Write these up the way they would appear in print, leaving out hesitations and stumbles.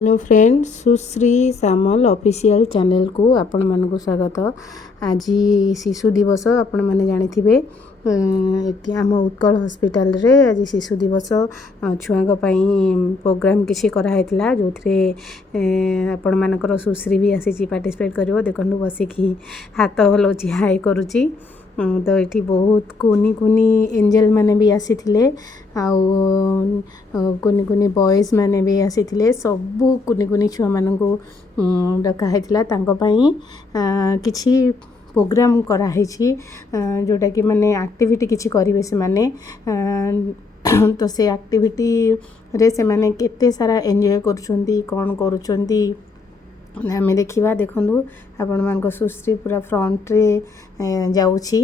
Hello friends, सुश्री सामल official channel को आपण मानक स्वागत। आज शिशु दिवस आपण माने जानी थिबे। आम उत्कल हॉस्पिटल रे आज शिशु दिवस छुआंक पई प्रोग्राम किसी कराइला जो आपण मानकर सुश्री भी आसी पार्टिसिपेट करिवो। देखंतु बसिकी हाथ हलौची हाई करूची। तो ये बहुत कुनी कुनी एंजल मैंने भी आसी आउ कुनी कुनी बॉयज मैंने भी आसी सबू कुनी कुनी छुआ मान को डकाई किसी प्रोग्राम कराई जोटा कि माने एक्टिविटी किसी करेंगे से माने तो से एक्टिविटी रे से माने केते सारा एंजॉय करुँच कौन करुँच आम देखा। देखूँ आपण मान सुश्री पूरा फ्रंट रे जाऊँगी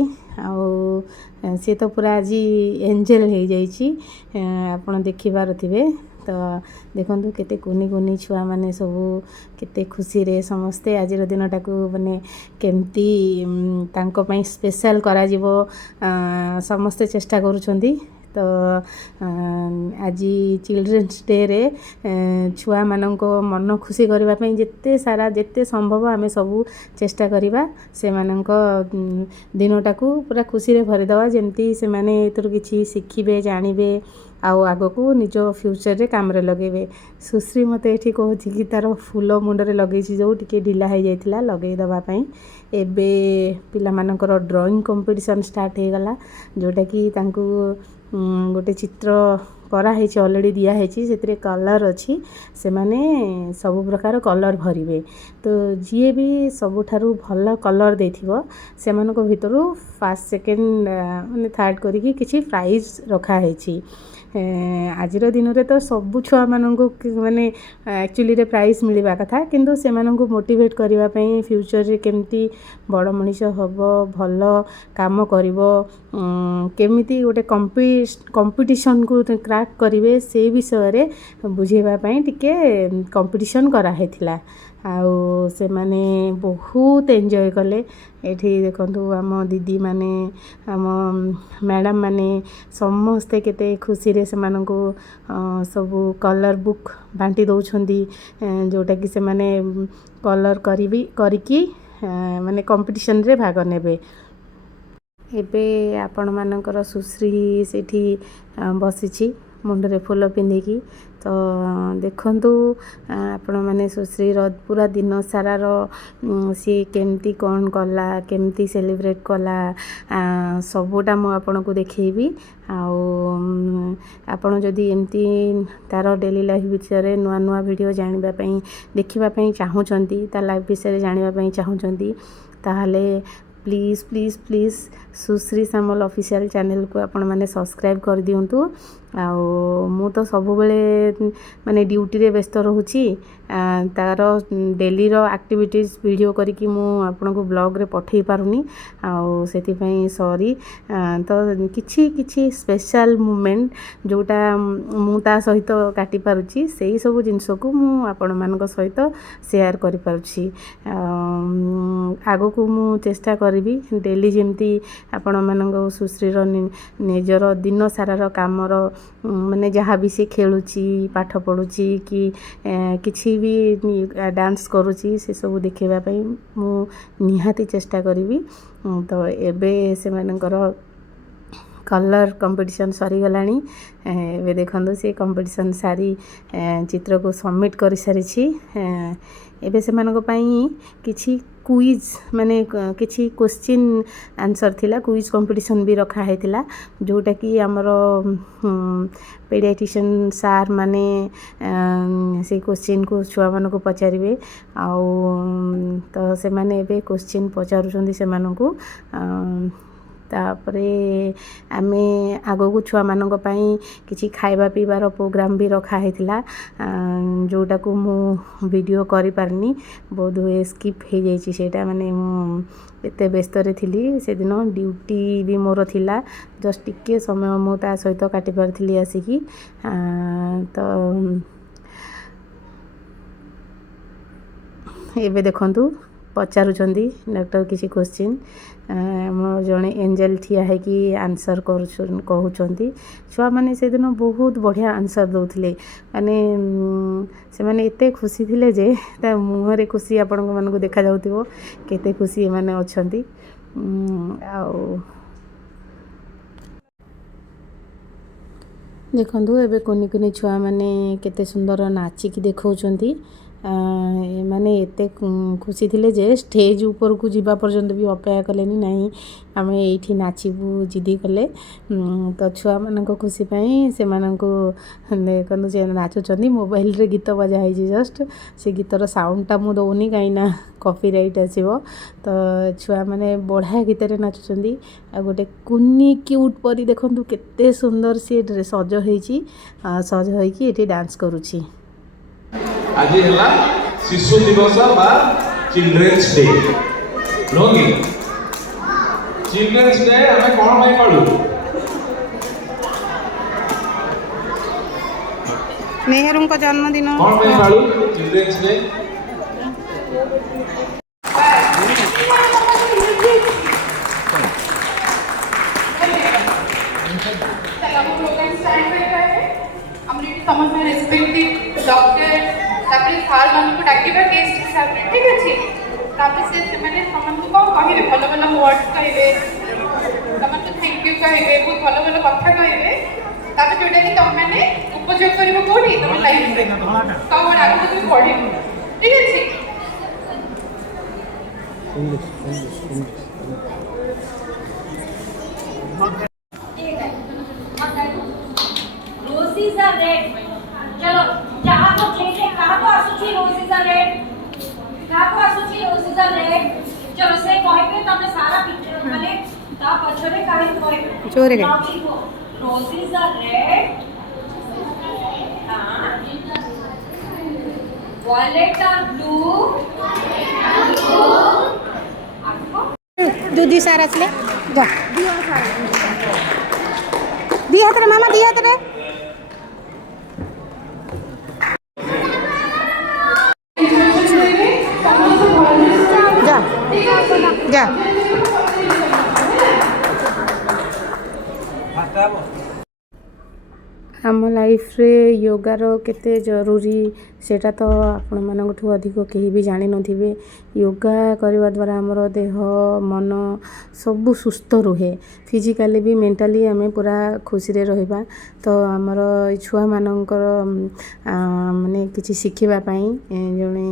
सी तो पूरा आज एंजल हो जाइए आपण देखिपारे। तो देखो केते कुनी कुनी छुआ माने सबू केते खुशी रे समस्ते आज दिन टाक माने केमती तांको पई स्पेशल करा जीवो समस्ते चेष्टा करुछंती। तो आज चिल्ड्रेन्स डे रे छुआ मानक मन खुशी करने जिते सारा जिते संभव आम सबू चेष्टा करवा से मानक दिनटा को पूरा खुशी रे भरीदवा जमती से माने एथुरु किछि शिखिबे जानिबे आउ आग को निज फ्यूचर रे काम रे लगेबे। सुश्री मते एठी कहूछि कि तार फूल मुंडरे लगेछि जो टिके ढिला हो जाइतिला लगेई दबा पई। एबे पिला मानकर ड्राइंग कंपटीशन स्टार्ट हो गला जोटा कि तांकू गोटे चित्र कराई अलरेडी दिखाई से कलर अच्छी से माने सब प्रकार कलर भरवे। तो जी भी सबुठारु भल कलर देथिबो से मानक भितरु फर्स्ट सेकेंड माने थर्ड करिकी किछि प्राइज रखा है। आज दिन में तो सबू छुआ मानक माने एक्चुअली रे प्राइज मिलवा कथा किंतु से मानक मोटिवेट करने फ्यूचर रे केमती बड़ मनीष हम भल काम करिवो केमिति गोटे कंपटीशन को क्रैक करेंगे से विषय रे बुझेबा पई टिके कंपटीशन कराइला आउ से माने बहुत एंजॉय कले। एठी देखंतु आम दीदी माने आम मैडम माने समस्ते केते खुशी रे से मानकु सबू कलर बुक बांटी दउछंदी जोटा कि से माने कलर करिकी माने कंपटीशन रे भाग नेबे। एबे आपण मानकर सुश्री सेठी बसिछि मुंडरे फूल पिंधिकी। तो देखंतु आपण माने सुश्री पूरा दिन सारा सी केमती कौन कला केमती सेलिब्रेट कला सबूटा मु आपन को देखेबी। आपण जदि एमती तार डेली लाइफ विषय नुआ नुआ वीडियो जानिबा पई देखिबा पई चाहूचंती तार लाइफ विषय जानिबा पई चाहूचंती ताहले please please please Sushri Samal official channel को आपण माने सब्सक्राइब कर दियंतु। मु तो सब बेले माने ड्यूटी रे व्यस्त रहूची तार डेली रो एक्टिविटीज वीडियो करिकी मु आपन को ब्लॉग रे पठेई पारुनी सेति पई सॉरी। तो किछि किछि स्पेशल मोमेंट जोटा मु ता सहित काटी पारुची सेही सब जिंस को मु आपण मानक सहित शेयर करि पारुची। आगो को मु चेष्टा करबी डेली जेमती आपण मानक सुश्री रो निजर दिन सारा काम रो माने जहाँ भी से खेलुची पाठ पढ़ुची कि किछि भी डांस करुची से सब देखेबा पई मु निहाती चेष्टा करिवि। तो एबे से मानकर कलर कंपटीशन सरी गलानी एबे देखंदो से कंपटीशन सारी चित्र को सबमिट कर सारी एबे से मानक पई किछि क्विज माने किछि क्वेश्चन आंसर थिला क्विज कंपटीशन भी रखा हैतिला जोटा कि हमर पेडियाट्रिशियन सार माने से क्वेश्चन को छुआ मान को पचारिबे तो से माने एबे क्वेश्चन पचारुचंदी से मान को तापरे आमे आगो को छुआ मानक पई किछि खाइबा पीबार प्रोग्राम भी रखा हैतिला जोटा को मु वीडियो करि पारनी बहुत हुए स्किप हो जाइछि सेटा माने मु एते व्यस्त रे थिली से दिन ड्यूटी भी मोर थिला जस्ट टिके समय मु ता सहित काटि पारथिली आसिकी। तो एबे देखंतु ପଚାରୁଛନ୍ତି ଡକ୍ଟର କିଛି କ୍ୱେଶ୍ଚିନ୍ ମୋ ଜଣେ ଏଞ୍ଜେଲ୍ ଠିଆ ହେଇକି ଆନ୍ସର୍ କହୁଛନ୍ତି। ଛୁଆମାନେ ସେଦିନ ବହୁତ ବଢ଼ିଆ ଆନ୍ସର୍ ଦେଉଥିଲେ ମାନେ ସେମାନେ ଏତେ ଖୁସି ଥିଲେ ଯେ ତା ମୁହଁରେ ଖୁସି ଆପଣମାନଙ୍କୁ ଦେଖାଯାଉଥିବ କେତେ ଖୁସି ଏମାନେ ଅଛନ୍ତି। ଆଉ ଦେଖନ୍ତୁ ଏବେ କୁନି କୁନି ଛୁଆମାନେ କେତେ ସୁନ୍ଦର ନାଚିକି ଦେଖାଉଛନ୍ତି। ଏମାନେ ଏତେ ଖୁସି ଥିଲେ ଯେ ଷ୍ଟେଜ୍ ଉପରକୁ ଯିବା ପର୍ଯ୍ୟନ୍ତ ବି ଅପେକ୍ଷା କଲେନି, ନାହିଁ ଆମେ ଏଇଠି ନାଚିବୁ ଜିଦି କଲେ। ତ ଛୁଆମାନଙ୍କ ଖୁସି ପାଇଁ ସେମାନଙ୍କୁ ଦେଖନ୍ତୁ ସେ ନାଚୁଛନ୍ତି। ମୋବାଇଲରେ ଗୀତ ବଜା ହେଇଛି ଜଷ୍ଟ, ସେ ଗୀତର ସାଉଣ୍ଡଟା ମୁଁ ଦେଉନି କାହିଁକିନା କପିରାଇଟ୍ ଆସିବ। ତ ଛୁଆମାନେ ବଢ଼ିଆ ଗୀତରେ ନାଚୁଛନ୍ତି। ଆଉ ଗୋଟେ କୁନି କ୍ୟୁଟ୍ ପରି ଦେଖନ୍ତୁ କେତେ ସୁନ୍ଦର ସିଏ ସଜ ହେଇଛି, ସଜ ହେଇକି ଏଠି ଡ୍ୟାନ୍ସ କରୁଛି। आज है शिशु दिवस बा चिल्ड्रेन्स डे नुह कि चिल्ड्रेन्स डे आम कौन पालू नेहरू जन्मदिन कौन पालू चिल्ड्रेन्स डे समझ में रेस्पेक्टेड डॉक्टर तापर सार मान को डाकिबा गेस्ट हिसाब रे ठीक अछि। तापर से माने हमन को कहिबे भलो भलो वर्ड्स कहिबे, तमन को थैंक यू कहिबे, बहुत भलो भलो कथा कहिबे। तापर जोटा कि तुम माने उपयोग करिवो कोठी तुम लाइफ रे तो आगु तुम पढिबो ठीक अछि। Roses are red. चलो जहाँ को खेले कहाँ को आसुची roses are red. कहाँ को आसुची roses are red. चलो से कहिबे तमे सारा पिक्चर माने ता पछरे काहे कहिबे जोरे गे roses are red. हां violet are blue. दूधी सारा चले जा दी हाथ रे मामा दी हाथ रे जा जा आम लाइफ रे योगार केते जरूरी सेटा तो आपण मानकठू अधिक केही भी जानि नथिबे। योगा करवा द्वारा हमर देह मन सब सुस्थ रुहे, फिजिकली भी मेंटली आम पूरा खुशी रे रहिबा। तो आमर छुआ मानकर माने किछि शिखिबा पई जणे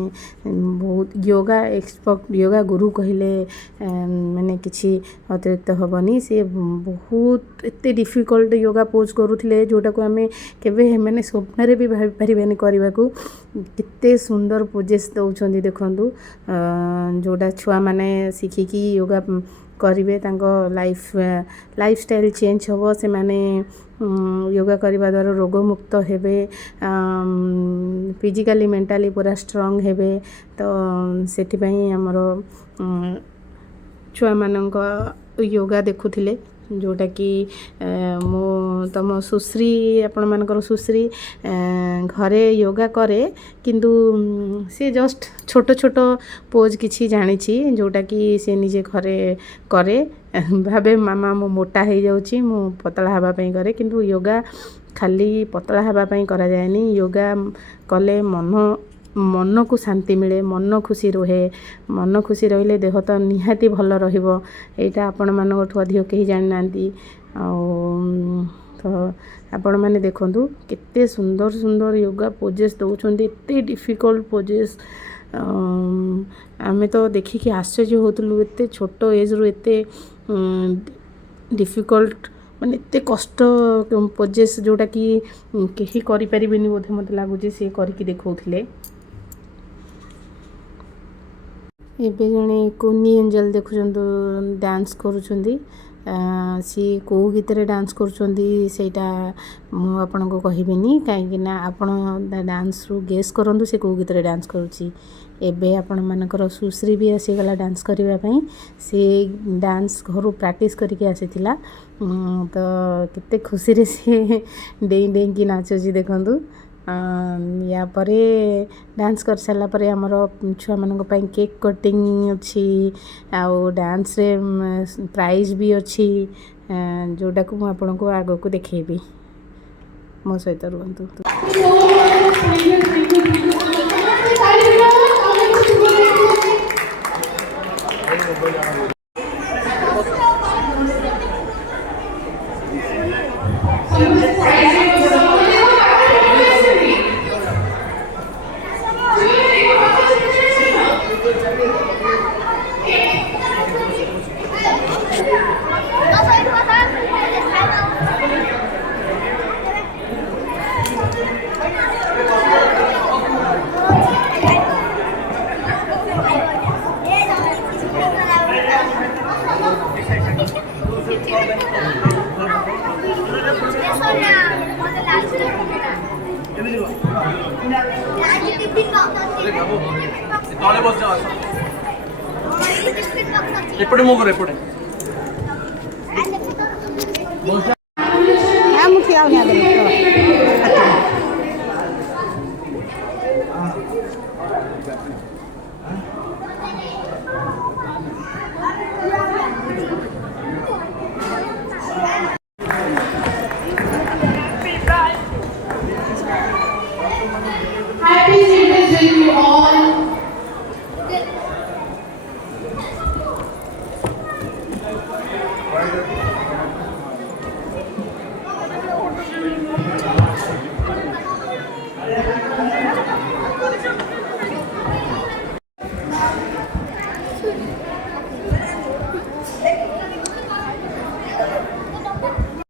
बहुत योगा एक्सपर्ट योगा गुरु कहले माने किछि अतिरिक्त हबनी। से बहुत एते डिफिकल्ट योगा पोज करूथिले जोटा को आम केबे माने स्वप्न भी भाभी पारिबेनी करने को। कितने सुंदर पोजेस दौरान देखु जोड़ा छुआ मैंने शिखिकी योगा करेंगे लाइफ स्टाइल चेंज हम से माने योगा करने द्वारा रोग मुक्त हेबे, फिजिकली मेंटली पूरा स्ट्रांग हेबे। तो सेठिपाई आमर छुआ मानक योगा देखुथिले जोटा कि मो तम सुश्री आपण मानकर सुश्री घरे योगा करे किंतु से जस्ट छोट छोट पोज किछि जानिछि जोटा कि से निजे घरे करे। भाबे मामा मो मोटा हो जाउछि मो पतला हबा पई करे, किंतु योगा खाली पतला हबा पई करा जायनी। योगा कले मन को शांति मिले, मन खुशी रुहे। मन खुशी रहिले देह तो निहाती भल रहिबो। एटा आपण मानकठू अधिक केही जानि नांती। तो आपण माने देखंतु केते सुंदर सुंदर योगा पोजेस दउछन्ती, एते डिफिकल्ट पोजेस। आमे तो देखिकी आश्चर्य होतलु एते छोट एज रु एते डिफिकल्ट माने एते कष्ट पोजेस जोटा कि केही करि परिबेनी बोधे मते लागुची से करके देखौथिले। एबे जणे कुनी एंजल देखुछंतु डांस करूछंती। सी को गीत रे डांस करूछंती सेटा मु आपनको कहिबिनी काहेकि ना आपण डांस रु गेस करंतु से को गीत रे डांस करूची। एबे आपण मानकर सुश्री भी आसी गला डांस करबा पई। से डांस घरु प्रैक्टिस करके आसीथिला। तो केते खुशी रे से डेई डेई की नाचोजी देखंतु। या परे डांस कर सारा पर आमर छुआ मानक पई केक कटिंग अच्छी आउ डांस रे प्राइज भी अच्छी जोटा को मुझे आपको आग को देखेबी मो सहित रुहतु ତଳେ ବସ ଯାଅ ଏପଟେ ମୋ ଘର ଏପଟେ Happy Children's Day to all. Why